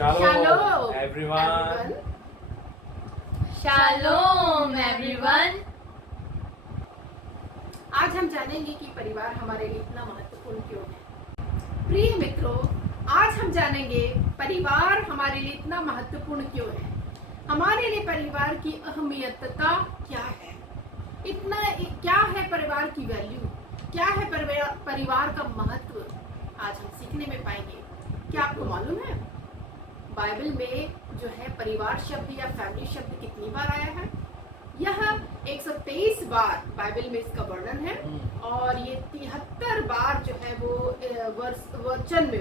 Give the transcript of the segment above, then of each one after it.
Shalom everyone. Shalom everyone. आज हम जानेंगे कि परिवार हमारे लिए इतना महत्वपूर्ण क्यों है। प्रिय मित्रों, आज हम जानेंगे परिवार हमारे लिए इतना महत्वपूर्ण क्यों है। हमारे लिए परिवार की अहमियतता क्या है, इतना क्या है परिवार की वैल्यू, क्या है परिवार का महत्व, आज हम सीखने में पाएंगे। क्या आपको मालूम है बाइबल में जो है परिवार शब्द या फैमिली शब्द कितनी बार आया है? यह 123 बार बाइबल में इसका वर्णन है और ये 73 बार जो है वो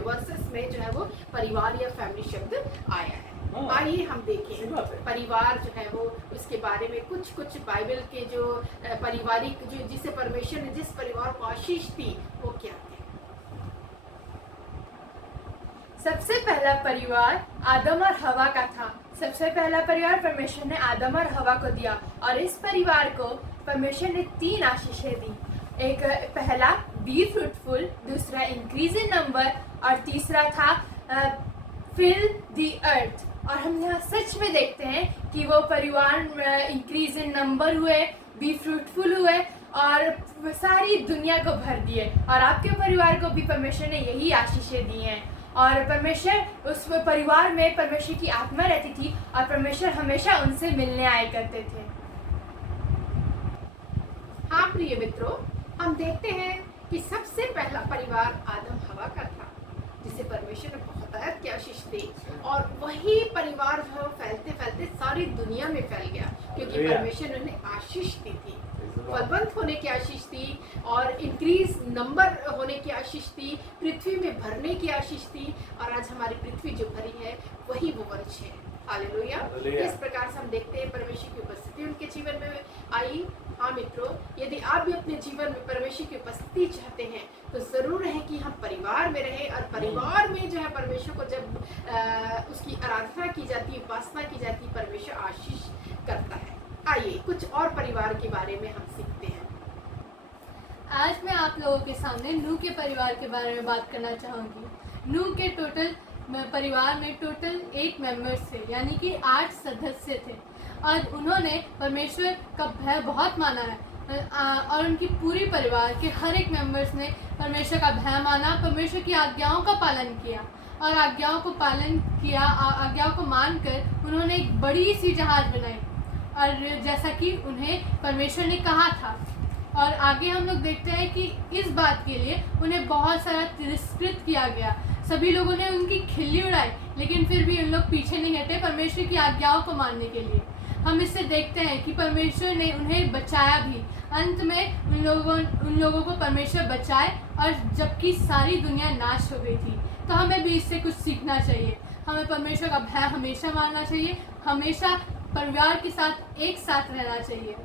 वर्सेस में जो है वो परिवार या फैमिली शब्द आया है। आइए हम देखें परिवार जो है वो उसके बारे में कुछ बाइबल के जो पारिवारिक जो जिसे परमेश्वर ने जिस परिवार को आशीष दी वो क्या थे। सबसे पहला परिवार आदम और हवा का था। सबसे पहला परिवार परमेश्वर ने आदम और हवा को दिया और इस परिवार को परमेश्वर ने 3 आशीषें दी। एक पहला बी फ्रूटफुल, दूसरा इंक्रीज इन नंबर और तीसरा था फिल द अर्थ। और हम यहाँ सच में देखते हैं कि वो परिवार इंक्रीज इन नंबर हुए, बी फ्रूटफुल हुए और सारी दुनिया को भर दिए। और आपके परिवार को भी परमेश्वर ने यही आशीषें दी हैं और परमेश्वर उस परिवार में परमेश्वर की आत्मा रहती थी और परमेश्वर हमेशा उनसे मिलने आए करते थे। हाँ प्रिय मित्रों, हम देखते हैं कि सबसे पहला परिवार आदम हवा का था जिसे परमेश्वर ने बहुतायत की आशीष दी और वही परिवार जो फैलते फैलते सारी दुनिया में फैल गया क्योंकि परमेश्वर ने उन्हें आशीष दी थी। फलवंत होने की आशीष दी और इंक्रीज नंबर होने की आशीष दी, पृथ्वी में भरने की आशीष दी और आज हमारी पृथ्वी जो भरी है वही वो वंश है। हालेलुया। इस प्रकार से हम देखते हैं परमेश्वर की उपस्थिति उनके जीवन में आई। हाँ मित्रों, यदि आप भी अपने जीवन में परमेश्वर की उपस्थिति चाहते हैं तो जरूर है कि हम परिवार में रहें और परिवार में जो है परमेश्वर को जब उसकी आराधना की जाती है, उपासना की जाती है, परमेश्वर आशीष करता है। आइए कुछ और परिवार के बारे में हम सीखते हैं। आज मैं आप लोगों के सामने नूह के परिवार के बारे में बात करना चाहूँगी। नूह के टोटल परिवार में टोटल 8 मेंबर्स थे, यानी कि 8 सदस्य थे और उन्होंने परमेश्वर का भय बहुत माना है और उनकी पूरी परिवार के हर एक मेंबर्स ने परमेश्वर का भय माना, परमेश्वर की आज्ञाओं का पालन किया और आज्ञाओं को आज्ञाओं को मानकर उन्होंने एक बड़ी सी जहाज बनाई और जैसा कि उन्हें परमेश्वर ने कहा था। और आगे हम लोग देखते हैं कि इस बात के लिए उन्हें बहुत सारा तिरस्कृत किया गया। सभी लोगों ने उनकी खिल्ली उड़ाई लोग फिर भी उन लोग पीछे नहीं हटे परमेश्वर की आज्ञाओं को मानने के लिए। हम इससे देखते हैं कि परमेश्वर ने उन्हें बचाया भी। अंत में उन लोगों को परमेश्वर बचाए और जबकि सारी दुनिया नाश हो गई थी। तो हमें भी इससे कुछ सीखना चाहिए। हमें परमेश्वर का भय हमेशा मानना चाहिए, हमेशा परिवार के साथ एक साथ रहना चाहिए।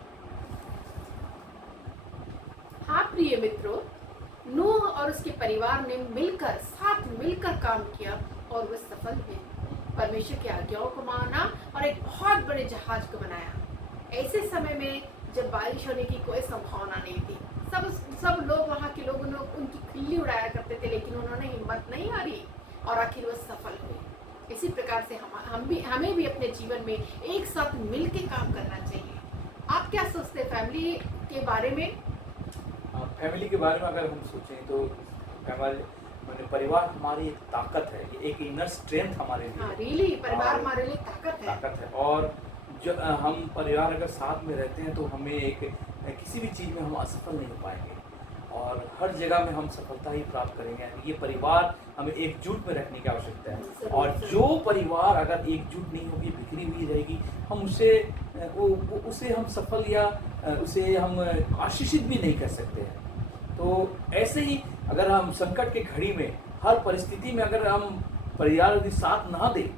हाँ प्रिय मित्रों, नूह और उसके परिवार ने साथ मिलकर काम किया और वह सफल हुए। परमेश्वर की आज्ञाओं को माना और एक बहुत बड़े जहाज को बनाया। ऐसे समय में जब बारिश होने की कोई संभावना नहीं थी, सब लोग वहाँ के लोगों ने उनकी खिल्ली उड़ाया करते थे, लेकिन उन्होंने हिम्मत नहीं हारी और आखिर वह सफल हुए। इसी प्रकार से हमें भी अपने जीवन में एक साथ मिल के काम करना चाहिए। आप क्या सोचते हैं फैमिली के बारे में? फैमिली के बारे में अगर हम सोचें तो परिवार हमारी एक ताकत है, एक इनर स्ट्रेंथ हमारे लिए। हाँ रियली, परिवार हमारे लिए ताकत है। और जो हम परिवार अगर साथ में रहते हैं तो हमें किसी भी चीज़ में हम असफल नहीं हो पाएंगे और हर जगह में हम सफलता ही प्राप्त करेंगे। ये परिवार हमें एकजुट में रखने की आवश्यकता है और जो परिवार अगर एकजुट नहीं होगी, बिखरी हुई रहेगी, हम उसे हम सफल या उसे हम आशीषित भी नहीं कर सकते हैं। तो ऐसे ही अगर हम संकट के घड़ी में हर परिस्थिति में अगर हम परिवार यदि साथ ना दें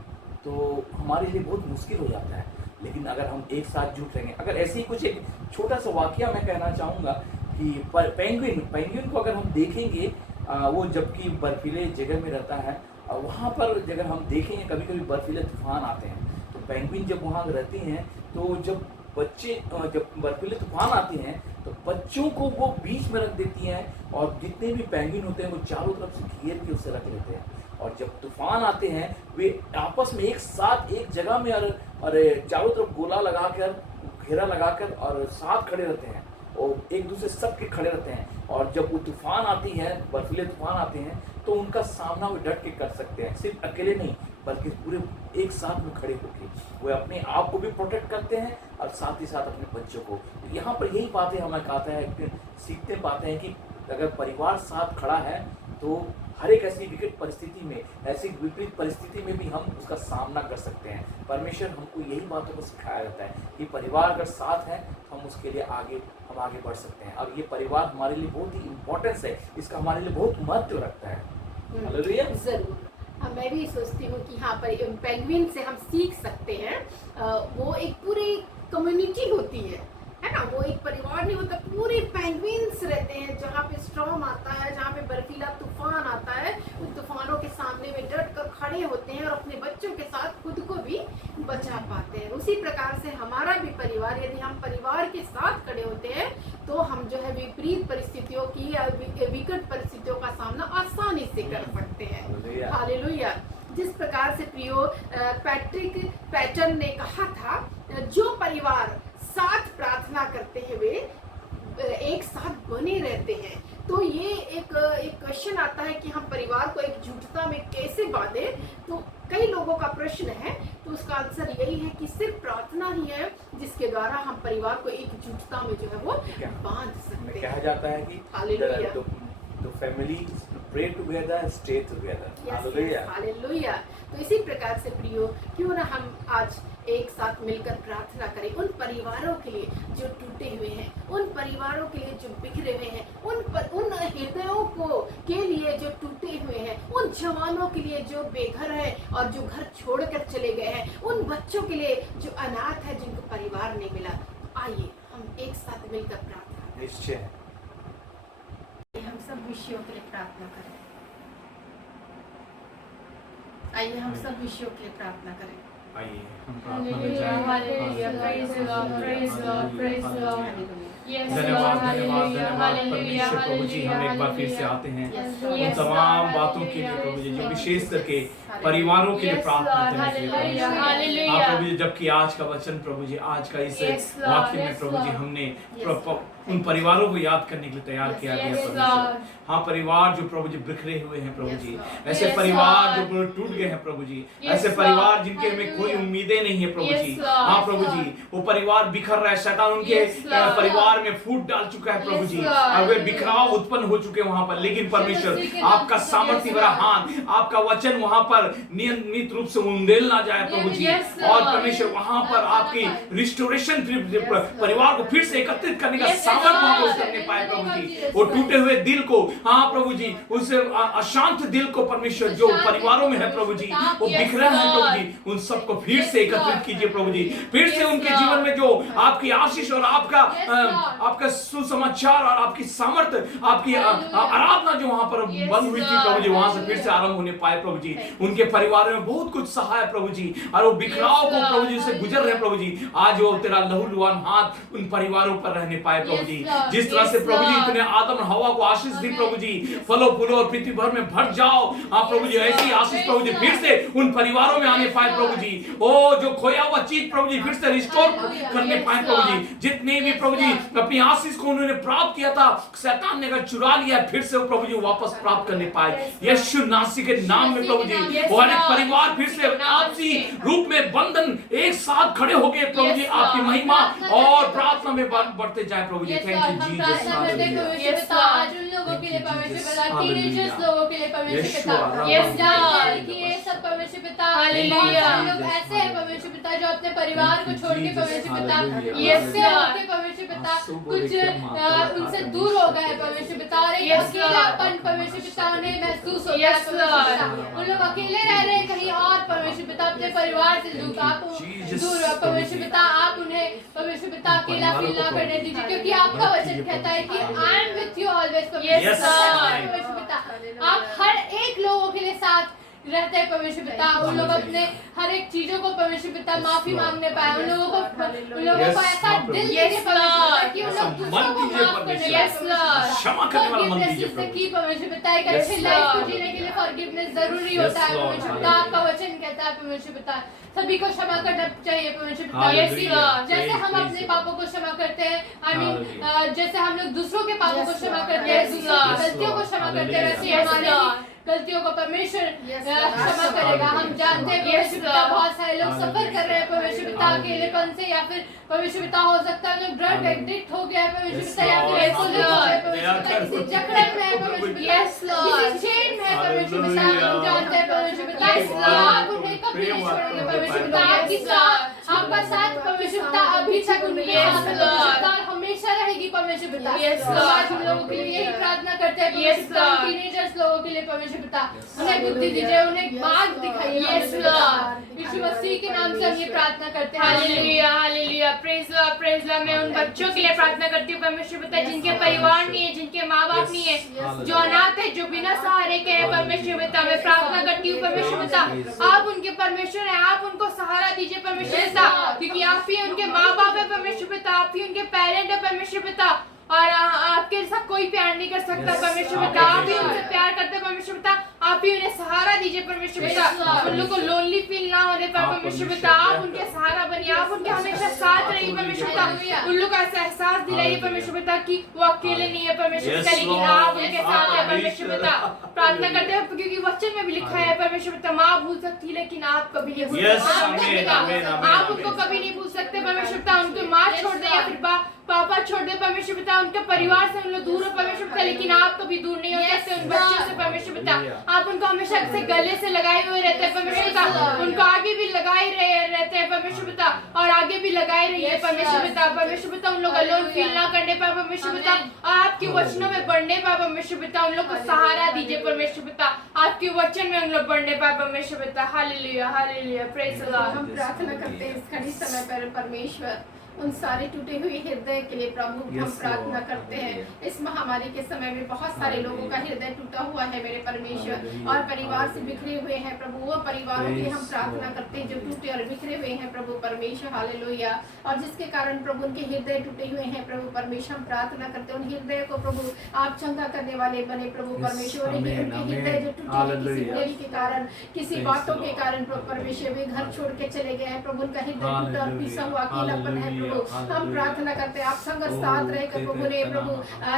तो हमारे लिए बहुत मुश्किल हो जाता है। लेकिन अगर हम एक साथ जुट रहेंगे, अगर ऐसे ही कुछ एक छोटा सा वाकया मैं कहना चाहूँगा कि पेंगुइन को अगर हम देखेंगे, वो जबकि बर्फीले जगह में रहता है, वहाँ पर अगर हम देखेंगे कभी कभी बर्फीले तूफान आते हैं तो पेंगुइन जब वहाँ रहती हैं तो जब बर्फीले तूफान आते हैं तो बच्चों को वो बीच में रख देती हैं और जितने भी पेंगुइन होते हैं वो चारों तरफ से घेर के उसे रख लेते हैं और जब तूफान आते हैं वे आपस में एक साथ एक जगह में और चारों तरफ गोला लगाकर घेरा लगाकर और साथ खड़े रहते हैं और एक दूसरे सबके खड़े रहते हैं। और जब वो तूफान आती है, बर्फीले तूफान आते हैं, तो उनका सामना वो डट के कर सकते हैं, सिर्फ अकेले नहीं बल्कि पूरे एक साथ में खड़े होकर वो अपने आप को भी प्रोटेक्ट करते हैं और साथ ही साथ अपने बच्चों को। यहाँ पर यही बातें हमें कहता है, सीखते पाते हैं कि अगर परिवार साथ खड़ा है तो हर एक ऐसी विकट परिस्थिति में, ऐसी विपरीत परिस्थिति में भी हम उसका सामना कर सकते हैं। परमेश्वर हमको यही बातों को सिखाया जाता है कि परिवार अगर साथ है हम उसके लिए हम आगे बढ़ सकते हैं। और ये परिवार हमारे लिए बहुत ही इम्पोर्टेंस है, इसका हमारे लिए बहुत महत्व रखता है। हालेलुया। जरूर। मैं भी सोचती हूँ कि हाँ पर पेंगुइन से हम सीख सकते हैं। वो एक पूरी कम्युनिटी होती है ना, वो एक परिवार नहीं होता, पूरे पेंगुइन्स रहते हैं। जहाँ पे स्टॉर्म आता है, जहाँ पे बर्फीला तूफान आता है, उन तूफानों के सामने में डट कर खड़े होते हैं और अपने बच्चों के साथ खुद को भी बचा पाते हैं। उसी प्रकार से हमारा भी परिवार, यदि हम परिवार के साथ खड़े होते हैं तो हम जो है विपरीत परिस्थितियों की या विकट परिस्थितियों का सामना आसानी से कर सकते हैं। हालेलुया। जिस प्रकार से प्रियो पैट्रिक पैटर्न ने कहा था, जो परिवार साथ प्रार्थना करते हैं वे एक साथ बने रहते हैं। तो ये एक क्वेश्चन आता है कि हम परिवार को एकजुटता में कैसे बांधे। तो कई लोगों का प्रश्न है, तो उसका आंसर यही है कि सिर्फ प्रार्थना ही है जिसके द्वारा हम परिवार को एकजुटता में जो है वो बांध सकते हैं। कहा जाता है कि hallelujah. The families pray together, stay together. Hallelujah. Hallelujah. तो इसी प्रकार से प्रियो, क्यों ना हम आज एक साथ मिलकर प्रार्थना करें उन परिवारों के लिए जो टूटे हुए हैं, उन परिवारों के लिए जो बिखरे हुए हैं, उन हृदयों को के लिए जो टूटे हुए हैं, उन जवानों के लिए जो बेघर है और जो घर छोड़कर चले गए हैं, उन बच्चों के लिए जो अनाथ है, जिनको परिवार नहीं मिला। आइए हम एक साथ मिलकर प्रार्थना करें। निश्चय हम सब विषयों के लिए प्रार्थना करें। आइए हम सब विषयों के लिए प्रार्थना करें। आइए हम प्रार्थना में जाएं। Hallelujah, praise the Lord, praise the Lord, praise the Lord. Yes, धन्यवाद Lord, धन्यवाद hallelujah, धन्यवाद hallelujah, परमेश्वर प्रभु जी, हम एक बार फिर से hallelujah. आते हैं Yes, उन Lord. तमाम Yes, बातों के लिए hallelujah. प्रभु जी, जो Thank विशेष you, करके Jesus. परिवारों के लिए Yes, प्रार्थना Lord, करने के लिए hallelujah, परमेश्वर। hallelujah. हाँ प्रभु जी, जबकि आज का वचन प्रभु जी, आज का इस Yes, Lord, वाक्य में yes, प्रभु जी Lord. हमने Yes, उन परिवारों को याद करने के लिए तैयार किया गया Yes, परमेश्वर। Lord. हाँ परिवार जो प्रभु जी बिखरे हुए हैं प्रभु Yes, जी, Lord. ऐसे Yes, परिवार Lord. जो प्रभु टूट गए हैं प्रभु जी, Yes, ऐसे Lord. परिवार जिनके में कोई Hallelujah. उम्मीदें नहीं है प्रभु Yes, जी। Lord. हाँ Yes, प्रभु Lord. जी, वो परिवार बिखर रहा है, शैतान उनके Yes, Lord. परिवार में फूट डाल चुका है प्रभु Yes, जी, Lord. और वे बिखराव उत्पन्न हो चुके हैं वहां पर। लेकिन परमेश्वर मसीह के नाम आपका से सामर्थ्य Yes, भरा Lord. हाथ, आपका वचन वहां पर नियमित रूप से उंडेल ना जाए प्रभु जी। Yes, Lord. और परमेश्वर वहां पर आपकी रिस्टोरेशन परिवार को फिर से एकत्रित करने का Yes, सामर्थ्य Lord. वहां पर करने पाए प्रभु जी। Yes, वो Lord. टूटे हुए दिल को, हाँ प्रभु जी, उस अशांत दिल को परमेश्वर जो अशांत परिवारों में है दिल को प्रभु जी, परमेश्वर, वो Yes, बिखरा है प्रभु Lord. जी, उन सबको फिर Yes, से एकत्रित Lord. कीजिए प्रभु जी। फिर से Yes, उनके Lord. जीवन में जो आपकी आशीष और आपका Yes, Lord. आपका सुसमाचार और आपकी सामर्थ्य, आपकी आराधना जो वहां पर Yes, बंद हुई थी Lord. प्रभु जी, वहां से फिर से Hallelujah. आरंभ होने पाए प्रभु जी। Thank you. उनके परिवार में बहुत कुछ सहा है प्रभु जी, और वो बिखराव Yes, को Lord. प्रभु जी से गुजर रहे हैं प्रभु जी। आज वो तेरा लहूलुहान हाथ उन परिवारों पर रहने पाए प्रभु Yes, जी। Lord. जिस तरह से Yes, प्रभु जी Lord. इतने आदम और हवा को आशीष दी Amen. प्रभु जी, फलों फूलों और पृथ्वी भर में भर जाओ। हाँ प्रभु जी, Yes, ऐसी Lord. आशीष प्रभु जी Yes, फिर Lord. से उन परिवारों में आने Yes, पाए प्रभु Lord. जी। ओ जो खोया हुआ चीज प्रभु जी फिर से रिस्टोर Hallelujah. करने Yes, पाए प्रभु जी। Lord. जितने भी Yes, प्रभु जी Lord. अपनी आशीष को उन्होंने प्राप्त किया था, शैतान ने अगर चुरा लिया, फिर से वो प्रभु जी वापस प्राप्त करने पाए। Yes, Lord. यीशु नासी के नाम में प्रभु जी, Yes, वो अनेक Lord. परिवार फिर से आपसी रूप में बंधन एक साथ खड़े हो गए प्रभु जी। Yes, आपकी Lord. महिमा प्रार्थना और करते प्रार्थना में बढ़ते जाए प्रभु जी। Yes, thank Lord. यू हम जीसस। प्रार्थना करते हैं परमेश्वर Yes, पिता, Lord. आज उन लोगों के लिए Thank you, परमेश्वर Jesus. पिता, टीनेजर्स Hallelujah. लोगों के लिए परमेश्वर Yeshua, पिता, Rabba, Yes, Rabba, Lord, Rabba, कि ये सब परमेश्वर पिता, Hallelujah. बहुत सारे लोग Jesus, ऐसे हैं परमेश्वर पिता जो अपने परिवार को Thank you, छोड़ के Jesus. परमेश्वर पिता, Hallelujah. Yes, Hallelujah. होके परमेश्वर पिता आंसू कुछ बोले के माता उनसे का दूर हो गए हैं परमेश्वर परमेश्वर पिता, और एक Yes, अकेलापन Lord. परमेश्वर पिता उन्हें महसूस होता है Yes, परमेश्वर Lord. पिता। उन लोग अकेले रह रहे हैं कहीं और परमेश्वर पिता, अपने परिवार से दूर, आप Jesus. दूर हो परमेश्वर पिता, आप उन्हें परमेश्वर पिता अकेला फील ना करने दीजिए, क्योंकि आपका वचन कहता है कि I am with you always Yes, परमेश्वर Lord. पिता। आप हर एक लोगों के लिए साथ रहते हैं परमेश्वर पिता, उन लोग अपने हर एक चीजों को परमेश्वर पिता माफी मांगने पाए, उन लोगों को ऐसा दिल देने परमेश्वर पिता कि उन लोग दूसरों को माफ करने पाए, क्षमा करने वाला मन दीजिए फॉरगिवनेस की परमेश्वर पिता एक अच्छी लाइफ को जीने के लिए फॉरगिवनेस जरूरी होता है परमेश्वर पिता। आपका वचन कहता है परमेश्वर पिता सभी को क्षमा करना चाहिए परमेश्वर पिता, जैसे हम अपने पापों को क्षमा करते हैं, आई मीन जैसे हम लोग दूसरों के पापों को क्षमा करते हैं, दूसरों की गलतियों को क्षमा करते हैं, वैसे हमारे गलतियों को परमेश्वर क्षमा करेगा। हम जानते हैं परमेश्वर पिता बहुत सारे लोग सफर कर रहे हैं परमेश्वर पिता अकेलेपन से, या फिर परमेश्वर पिता हो सकता है जो ड्रग एडिक्ट हो गया है परमेश्वर पिता, या फिर किसी जकड़न में है परमेश्वर पिता, किसी चेन में है परमेश्वर पिता। हम जानते हैं परमेश्वर पिता आप उन्हें कभी नहीं छोड़ेंगे परमेश्वर पिता, आपकी साथ आपका साथ परमेश्वर पिता अभी तक उनके साथ हमेशा रहेगी परमेश्वर पिता। आज हम लोगों के लिए यही प्रार्थना करते हैं परमेश्वर पिता, टीनेजर्स लोगों के लिए परमेश्वर पिता उन्हें बुद्धि दीजिए, उन्हें मार्ग दिखाइए यीशु मसीह के नाम से हम ये प्रार्थना करते हैं। Hallelujah hallelujah, praise Lord. मैं उन बच्चों के लिए प्रार्थना करती हूँ परमेश्वर पिता जिनके परिवार नहीं है, जिनके माँ बाप नहीं है, जो अनाथ है, जो बिना सहारे के है परमेश्वर पिता। मैं प्रार्थना करती हूँ परमेश्वर पिता आप उनके परमेश्वर हैं, आप उनको सहारा दीजिए परमेश्वर पिता, क्योंकि आप ही उनके माँ बाप है परमेश्वर पिता, आप ही उनके पेरेंट है परमेश्वर पिता, और आपके साथ कोई प्यार नहीं कर सकता परमेश्वर पिता। आप ही उनसे प्यार करते परमेश्वर पिता, आप ही उन्हें सहारा दीजिए परमेश्वर पिता, उन लोगों को लोनली फील ना होने पर परमेश्वर पिता आप उनके सहारा बनिए, आप उनके हमेशा साथ रहिए परमेश्वर पिता। उन लोगों को ऐसा एहसास दिलाइए परमेश्वर पिता कि वो अकेले नहीं है परमेश्वर पिता, लेकिन आप उनके साथ है परमेश्वर पिता। प्रार्थना करते हैं क्योंकि वचन में भी लिखा है परमेश्वर पिता माँ भूल सकती है लेकिन आप कभी नहीं भूल सकते, आप उनको कभी नहीं भूल सकते परमेश्वर पिता। उनको माँ छोड़ दे या फिर पापा छोड़ दे परमेश्वर पिता, उनके परिवार से उन लोग दूर हो परमेश्वर पिता, लेकिन आप कभी दूर नहीं हो सकते उन बच्चों से परमेश्वर पिता। आप उनको हमेशा से गले से लगाए हुए रहते हैं परमेश्वर पिता, उनको आगे भी लगाए रहते हैं परमेश्वर पिता, और आगे भी लगाए रहिए परमेश्वर पिता। परमेश्वर पिता उन लोग अलोन फील ना करने पाए परमेश्वर पिता, और आपके वचनों में बढ़ने पाए परमेश्वर पिता। उन लोग को सहारा दीजिए परमेश्वर पिता, आपके वचन में उन लोग बढ़ने पाए परमेश्वर पिता। Hallelujah hallelujah, praise the Lord. हम प्रार्थना करते हैं इस घड़ी समय पर परमेश्वर उन सारे टूटे हुए हृदय के लिए प्रभु हम प्रार्थना करते हैं। इस महामारी के समय में बहुत सारे लोगों का हृदय टूटा हुआ है मेरे परमेश्वर, और परिवार से बिखरे हुए हैं प्रभु, वो परिवारों की हम प्रार्थना करते हैं जो टूटे और बिखरे हुए हैं प्रभु परमेश्वर हालेलुया, और जिसके कारण प्रभु उनके हृदय टूटे हुए हैं प्रभु परमेश्वर। हम प्रार्थना करते हैं उन हृदय को प्रभु आप चंगा करने वाले बने प्रभु परमेश्वर। उनके हृदय जो टूटे हैं किसी बुराई के कारण, किसी बातों के कारण प्रभु परमेश्वर, वे घर छोड़ के चले गए हैं प्रभु, उनका हृदय टूटा और पिसा हुआ अकेलापन है प्रभु। हम प्रार्थना करते हैं आप संग साथ रहकर प्रभु ने प्रभु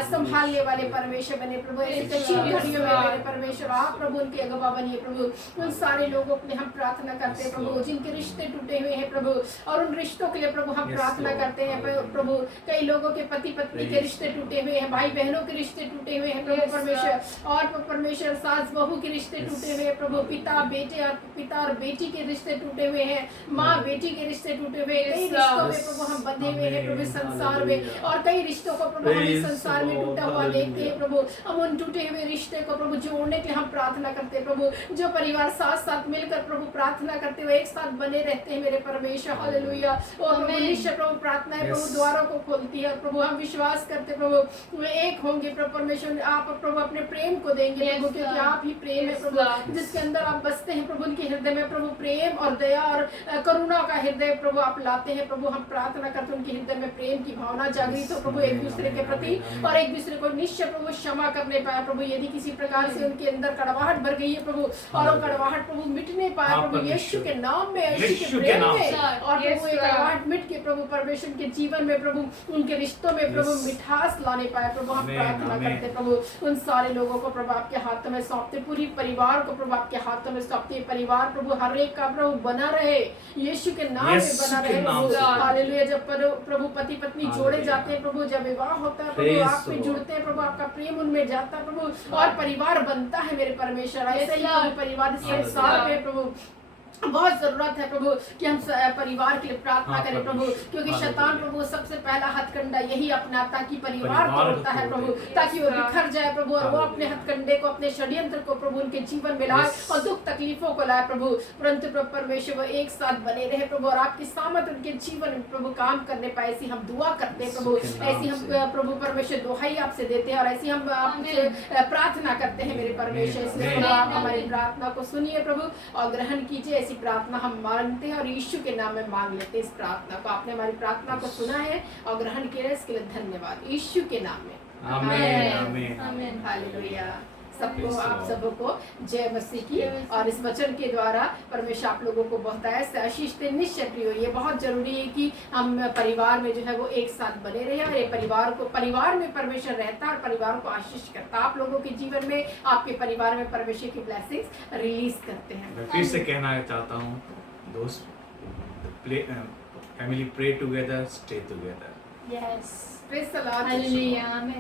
संभालने वाले परमेश्वर बने प्रभु। ऐसी कच्ची घड़ियों में मेरे परमेश्वर आप प्रभु उनके अगवा बनिए प्रभु। उन सारे लोगों के लिए हम प्रार्थना करते हैं प्रभु जिनके रिश्ते टूटे हुए हैं प्रभु, और उन रिश्तों के लिए प्रभु हम प्रार्थना करते हैं प्रभु। कई लोगों के पति पत्नी के रिश्ते टूटे हुए हैं, भाई बहनों के रिश्ते टूटे हुए हैं प्रभु परमेश्वर, और परमेश्वर सास बहू के रिश्ते टूटे हुए हैं प्रभु, पिता और बेटी के रिश्ते टूटे हुए हैं, माँ बेटी के रिश्ते टूटे हुए हैं। कई रिश्तों में प्रभु हम बंधे हुए हैं प्रभु संसार में, और कई रिश्तों को प्रभु हम इस संसार में टूटा हुआ देखते हैं प्रभु। हम उन टूटे हुए रिश्ते को प्रभु जोड़ने के लिए हम प्रार्थना करते हैं प्रभु। जो परिवार साथ साथ मिलकर प्रभु प्रार्थना करते हुए एक साथ बने रहते हैं मेरे परमेश्वर हालेलुया। और प्रभु निश्चय प्रभु प्रार्थना है प्रभु द्वारों को खोलती है प्रभु। हम विश्वास करते प्रभु वे एक होंगे प्रभु परमेश्वर। आप प्रभु अपने प्रेम को देंगे प्रभु, क्योंकि आप ही प्रेम है प्रभु, जिसके अंदर आप बसते हैं प्रभु। उनके हृदय में प्रभु प्रेम और दया और करुणा का हृदय प्रभु आप लाते हैं प्रभु। हम प्रार्थना करते हैं उनके हृदय में प्रेम की भावना जागृत हो प्रभु एक दूसरे के प्रति, और एक दूसरे को निश्चय प्रभु क्षमा करने पाए प्रभु। यदि किसी प्रकार से उनके अंदर कड़वाहट भर गई है प्रभु, और वो कड़वाहट प्रभु मिटने पाए प्रभु यीशु के नाम में, यीशु के प्रेम में, और प्रभु ये कड़वाहट मिट के प्रभु परमेश्वर के जीवन में प्रभु उनके रिश्तों में प्रभु मिठास लाने पाए प्रभु। हम प्रार्थना करते प्रभु उन सारे लोगों को प्रभु आपके हाथों में सौंपते, पूरी परिवार को प्रभु आपके हाथों में सौंपते। परिवार प्रभु हर एक का प्रभु बना रहे यीशु के नाम में बना रहे प्रभु हालेलुया। जब प्रभु पति पत्नी जोड़े जाते हैं प्रभु, जब विवाह होता है प्रभु आप में जुड़ते हैं प्रभु, आपका प्रेम उनमें जाता है प्रभु, और परिवार बनता है मेरे परमेश्वर। ऐसे ही प्रभु परिवार संसार में प्रभु बहुत जरूरत है प्रभु कि हम परिवार के लिए प्रार्थना हाँ, करें प्रभु, परमेश्वर। क्योंकि हालेलुया। शैतान प्रभु सबसे पहला हथकंडा यही अपनाता कि परिवार परिवार तोड़ता है को प्रभु, तोड़े। ताकि वो बिखर जाए प्रभु, और वो अपने हालेलुया। हथकंडे को, अपने षड्यंत्र को प्रभु उनके जीवन में लाए Yes. और दुख तकलीफों को लाए प्रभु। परंतु प्रभु परमेश्वर वो एक साथ बने रहे प्रभु, और आपकी सामत उनके जीवन में प्रभु काम करने पाए, ऐसी हम दुआ करते हैं प्रभु, यीशु के नाम ऐसी हम से। प्रभु परमेश्वर दोहाई आपसे देते हैं, और ऐसी हम आपसे प्रार्थना करते हैं मेरे परमेश्वर। इसलिए आमीन। प्रभु आप हमारी प्रार्थना को सुनिए प्रभु और ग्रहण कीजिए। ऐसी प्रार्थना हम मांगते हैं और यीशु के नाम में मांग लेते हैं इस प्रार्थना को। आपने हमारी प्रार्थना को सुना है और ग्रहण किया है, इसके लिए धन्यवाद यीशु के नाम में। आमीन, आमीन, आमीन। हालेलुया। सबको, Praise the आप Lord. सबको जय मसीह की। जय मसीह। और इस वचन के द्वारा परमेश्वर आप लोगों को बहुत ऐसे आशीष दे। निश्चय प्रियो, ये बहुत जरूरी है कि हम परिवार में जो है वो एक साथ बने रहे, और ये परिवार में परमेश्वर रहता है और परिवार को आशीष करता है। आप लोगों के जीवन में, आपके परिवार में परमेश्वर की ब्लेसिंग्स रिलीज करते हैं। मैं फिर से कहना चाहता हूँ, दोस्त, family pray together, stay together. Yes, praise the lord. Hallelujah, आमीन।